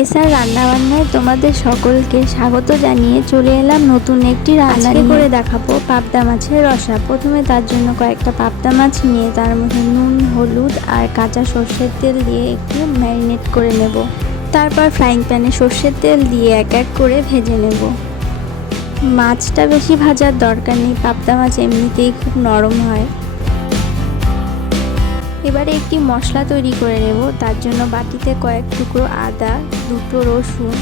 SR রান্নাবান্নায় তোমাদের সকলকে স্বাগত জানিয়ে চলে এলাম নতুন একটি রান্না করে দেখাবো পাবদা মাছের রসা। প্রথমে তার জন্য কয়েকটা পাবদা মাছ নিয়ে তার মধ্যে নুন, হলুদ আর কাঁচা সর্ষের তেল দিয়ে একটু ম্যারিনেট করে নেব। তারপর ফ্রাইং প্যানে সর্ষের তেল দিয়ে এক এক করে ভেজে নেব। মাছটা বেশি ভাজার দরকার নেই, পাবদা মাছ এমনিতেই খুব নরম হয়। এবারে একটি মশলা তৈরি করে নেব। তার জন্য বাটিতে কয়েক টুকরো আদা, দুটো রসুন,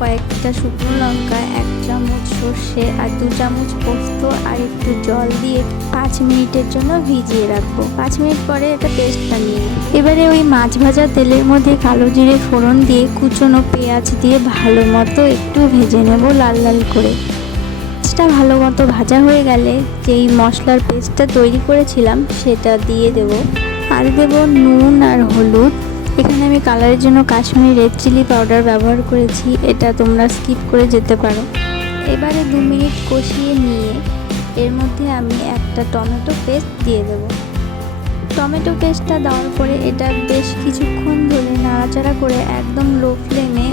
কয়েকটা শুকনো লঙ্কা, 1 চামচ সর্ষে আর 2 চামচ পোস্ত আর একটু জল দিয়ে 5 মিনিটের জন্য ভিজিয়ে রাখবো। 5 মিনিট পরে এটা পেস্ট বানিয়ে নেব। এবারে ওই মাছ ভাজা তেলের মধ্যে কালো জিরে ফোড়ন দিয়ে কুচনো পেঁয়াজ দিয়ে ভালো মতো একটু ভেজে নেব লাল লাল করে। মাছটা ভালো মতো ভাজা হয়ে গেলে যেই মশলার পেস্টটা তৈরি করেছিলাম সেটা দিয়ে দেব। আর দেব নুন আর হলুদ। এখানে আমি কালারের জন্য কাশ্মীরি রেড চিলি পাউডার ব্যবহার করেছি, এটা তোমরা স্কিপ করে যেতে পারো। এবারে 2 মিনিট কষিয়ে নিয়ে এর মধ্যে আমি একটা টমেটো পেস্ট দিয়ে দেব। টমেটো পেস্টটা দেওয়ার পরে এটা বেশ কিছুক্ষণ ধরে নাড়াচাড়া করে একদম লো ফ্লেমে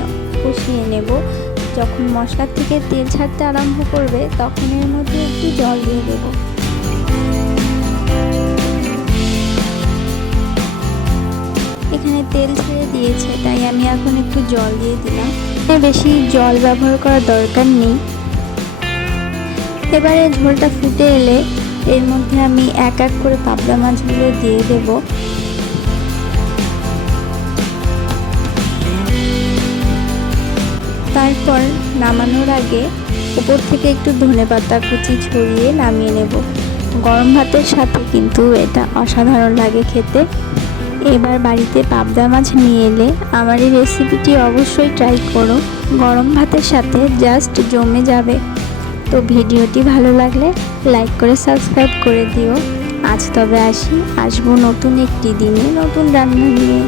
কষিয়ে নেব। যখন মশলা থেকে তেল ছাড়তে আরম্ভ করবে তখন এর মধ্যে একটু জল দিয়ে দেবো। এখানে তেল ছেড়ে দিয়েছে তাই আমি এখন একটু জল দিয়ে দিলাম। বেশি জল ব্যবহার করার দরকার নেই। এবারে ঝোলটা ফুটে এলে এর মধ্যে আমি এক এক করে পাবদা মাছগুলো দিয়ে দেব। তারপর নামানোর আগে উপর থেকে একটু ধনেপাতা কুচি ছড়িয়ে নামিয়ে নেব। গরম ভাতের সাথে কিন্তু এটা অসাধারণ লাগে খেতে। এবার বাড়িতে পাবদা মাছ নিয়ে এলে আমার এই রেসিপিটি অবশ্যই ট্রাই করো, গরম ভাতের সাথে জাস্ট জমে যাবে। তো ভিডিওটি ভালো লাগলে লাইক করে সাবস্ক্রাইব করে দিও। আজ তবে আসবো নতুন একটি দিনে নতুন রান্না নিয়ে।